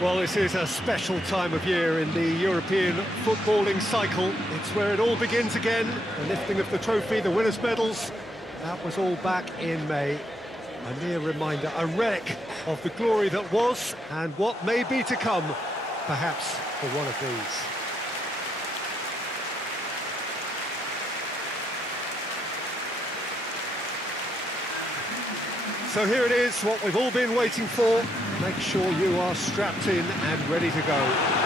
Well, this is a special time of year in the European footballing cycle. It's where it all begins again. The lifting of the trophy, the winners' medals. That was all back in May. A mere reminder, a relic of the glory that was and what may be to come, perhaps for one of these. So here it is, what we've all been waiting for. Make sure you are strapped in and ready to go.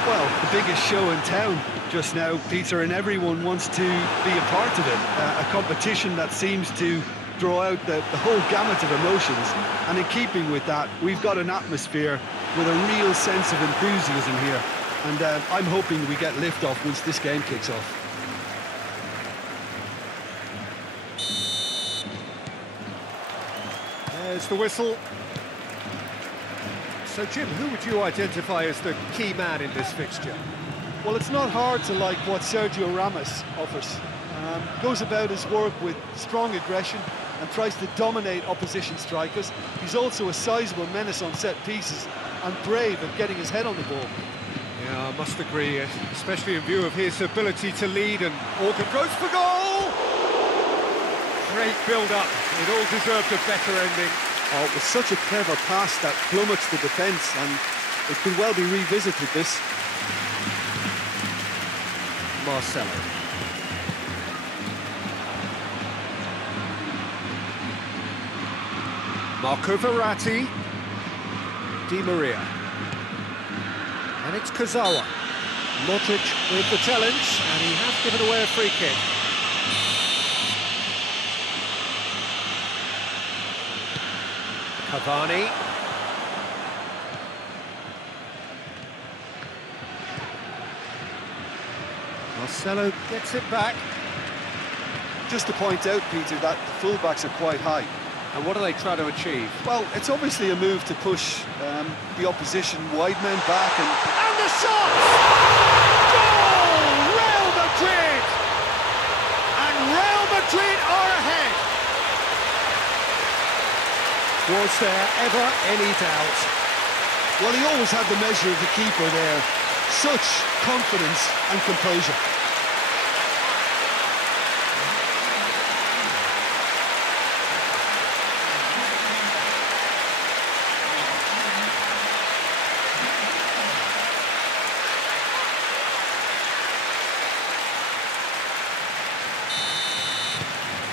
Well, the biggest show in town just now, Peter, and everyone wants to be a part of it. A competition that seems to draw out the whole gamut of emotions. And in keeping with that, we've got an atmosphere with a real sense of enthusiasm here. And I'm hoping we get lift-off once this game kicks off. There's the whistle. So, Jim, who would you identify as the key man in this fixture? Well, it's not hard to like what Sergio Ramos offers. Goes about his work with strong aggression and tries to dominate opposition strikers. He's also a sizable menace on set pieces and brave at getting his head on the ball. Yeah, I must agree, especially in view of his ability to lead, and Organ goes for goal! Great build-up, it all deserved a better ending. Oh, it was such a clever pass that flummoxed the defence, and it could well be revisited, this. Marcelo. Marco Verratti. Di Maria. And it's Kurzawa. Modric with the challenge, and he has given away a free kick. Cavani. Marcelo gets it back. Just to point out, Peter, that the fullbacks are quite high. And what do they try to achieve? Well, it's obviously a move to push the opposition wide men back and the shot! Goal! Real Madrid! And Real Madrid are ahead! Was there ever any doubt? Well, he always had the measure of the keeper there. Such confidence and composure.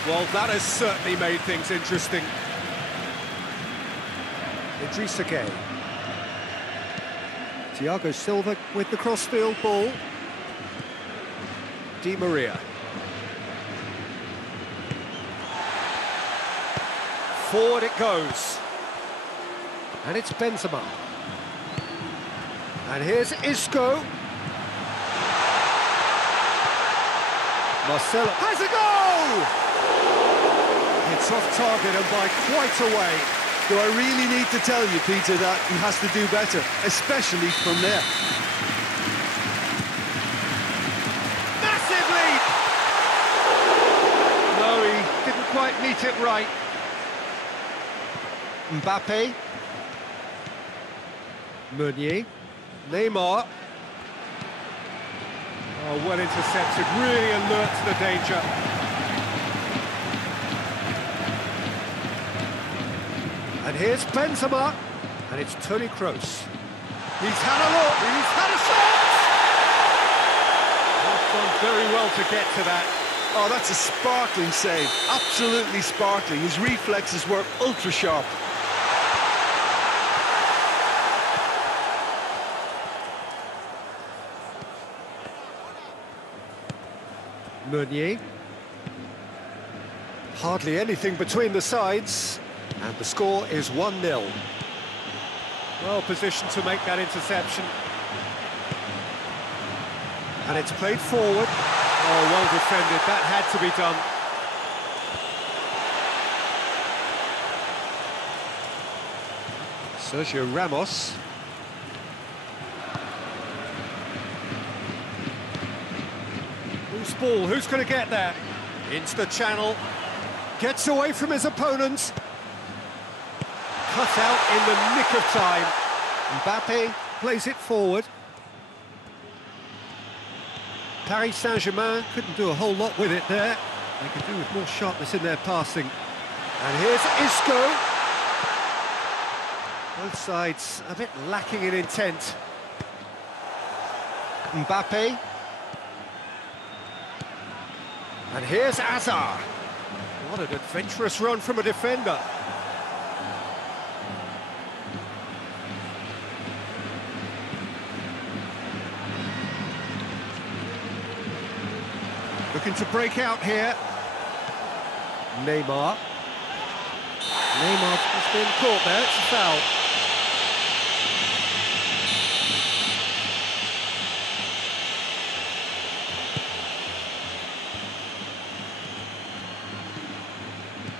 Well, that has certainly made things interesting. Idrissa Gueye. Thiago Silva with the crossfield ball. Di Maria. Forward it goes. And it's Benzema. And here's Isco. Marcelo has a goal! It's off target and by quite a way. Do I really need to tell you, Peter, that he has to do better, especially from there? Massive leap! No, he didn't quite meet it right. Mbappe. Meunier. Neymar. Oh, well intercepted, really alert to the danger. And here's Benzema, and it's Toni Kroos. He's had a look, he's had a shot! He's done very well to get to that. Oh, that's a sparkling save, absolutely sparkling. His reflexes were ultra sharp. Meunier. Hardly anything between the sides. And the score is 1-0. Well positioned to make that interception. And it's played forward. Oh, well defended. That had to be done. Sergio Ramos. Loose ball. Who's going to get there? Into the channel. Gets away from his opponents. Cut out in the nick of time. Mbappe plays it forward. Paris Saint-Germain couldn't do a whole lot with it there. They could do with more sharpness in their passing. And here's Isco. Both sides a bit lacking in intent. Mbappe. And here's Hazard. What an adventurous run from a defender. Looking to break out here. Neymar. Neymar has been caught there, it's a foul.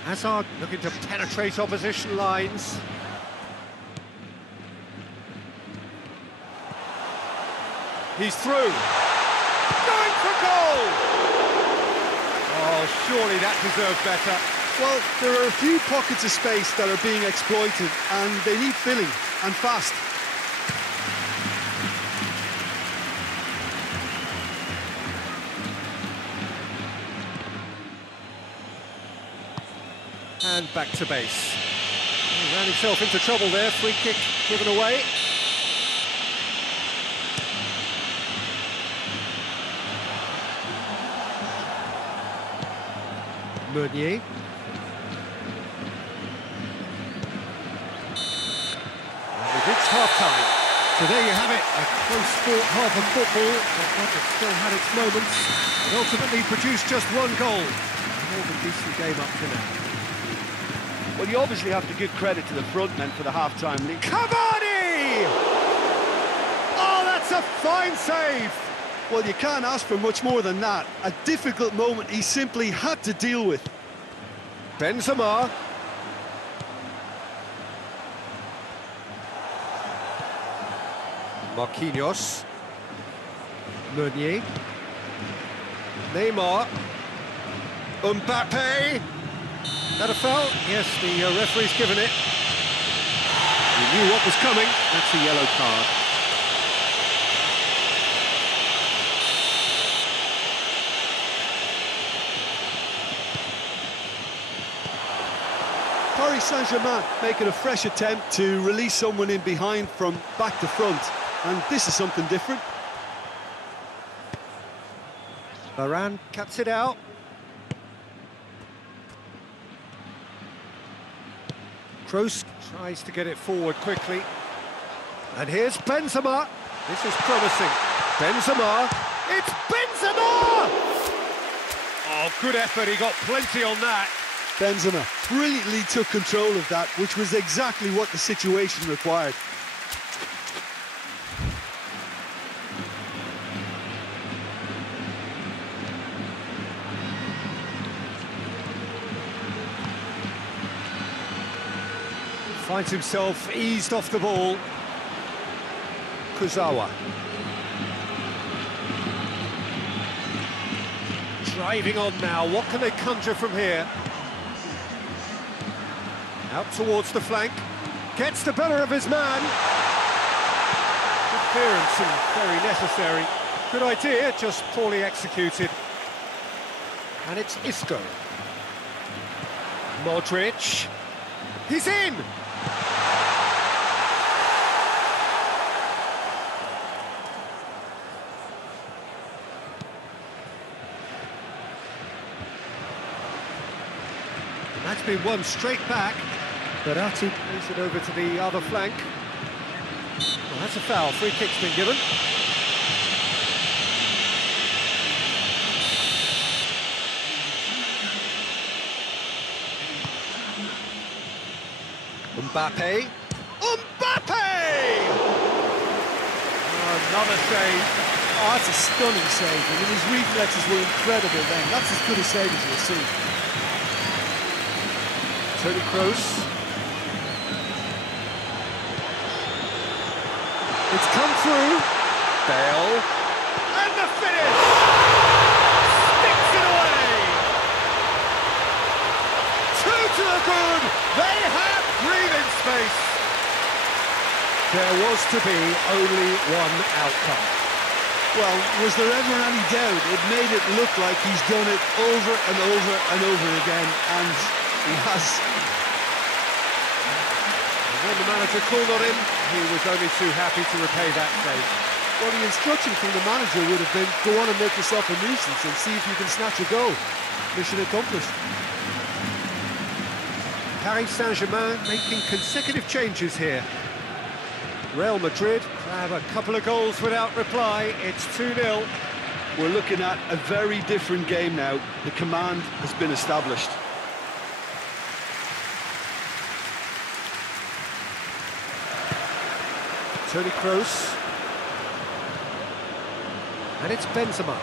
Hazard looking to penetrate opposition lines. He's through. Going for goal! Oh, surely that deserved better. Well, there are a few pockets of space that are being exploited, and they need filling, and fast. And back to base. He ran himself into trouble there, free kick given away. Meunier. And it's half-time. So there you have it, a close-fought half of football, but it still had its moments. It ultimately produced just one goal. A more than decent game up to now. Well, you obviously have to give credit to the front men for the half-time lead. Cavani! Oh, that's a fine save! Well, you can't ask for much more than that. A difficult moment he simply had to deal with. Benzema. Marquinhos. Meunier. Neymar. Mbappe. That a foul? Yes, the referee's given it. He knew what was coming. That's a yellow card. Paris Saint-Germain making a fresh attempt to release someone in behind from back to front. And this is something different. Varane cuts it out. Kroos tries to get it forward quickly. And here's Benzema. This is promising. Benzema. It's Benzema! Oh, good effort. He got plenty on that. Benzema brilliantly took control of that, which was exactly what the situation required. Finds himself eased off the ball. Kurzawa. Driving on now, what can they conjure from here? Out towards the flank. Gets the better of his man. Good clearance and very necessary. Good idea, just poorly executed. And it's Isco. Modric. He's in! That's been won straight back. Berratti plays it over to the other flank. Well, that's a foul. Free kick's been given. Mbappe. Mbappe! Oh, another save. Oh, that's a stunning save. I mean, his reflexes were incredible then. That's as good a save as you'll see. Toni Kroos. It's come through. Bale. And the finish! Sticks it away! 2 to the good! They have breathing space! There was to be only one outcome. Well, was there ever any doubt? It made it look like he's done it over and over and over again, and he has. And when the manager called on him, he was only too happy to repay that favour. Well, the instruction from the manager would have been, go on and make yourself a nuisance and see if you can snatch a goal. Mission accomplished. Paris Saint-Germain making consecutive changes here. Real Madrid have a couple of goals without reply. It's 2-0. We're looking at a very different game now. The command has been established. Toni Kroos. And it's Benzema.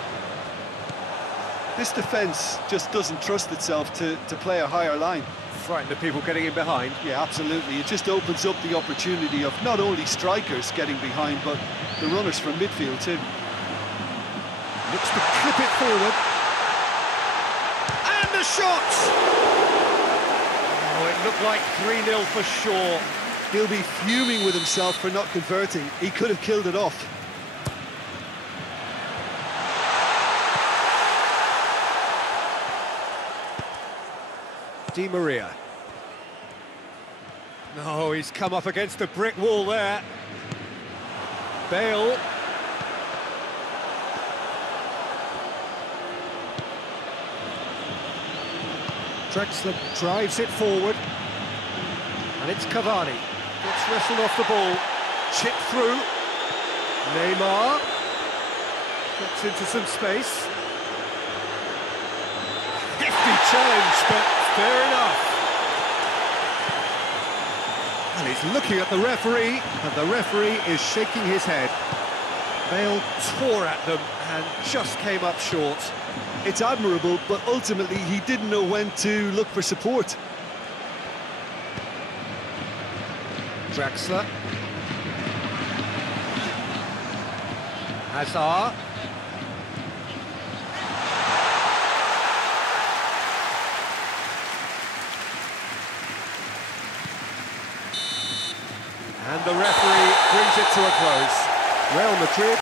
This defence just doesn't trust itself to play a higher line. Frightened of people getting in behind. Yeah, absolutely. It just opens up the opportunity of not only strikers getting behind, but the runners from midfield too. Looks to clip it forward. And the shot! Oh, it looked like 3-0 for sure. He'll be fuming with himself for not converting. He could have killed it off. Di Maria. No, he's come up against a brick wall there. Bale. Drexler drives it forward. And it's Cavani. Gets wrestled off the ball. Chipped through. Neymar. Gets into some space. Hefty challenge, but fair enough. And he's looking at the referee, and the referee is shaking his head. Bale tore at them and just came up short. It's admirable, but ultimately he didn't know when to look for support. Drexler. Hazard. And the referee brings it to a close. Real Madrid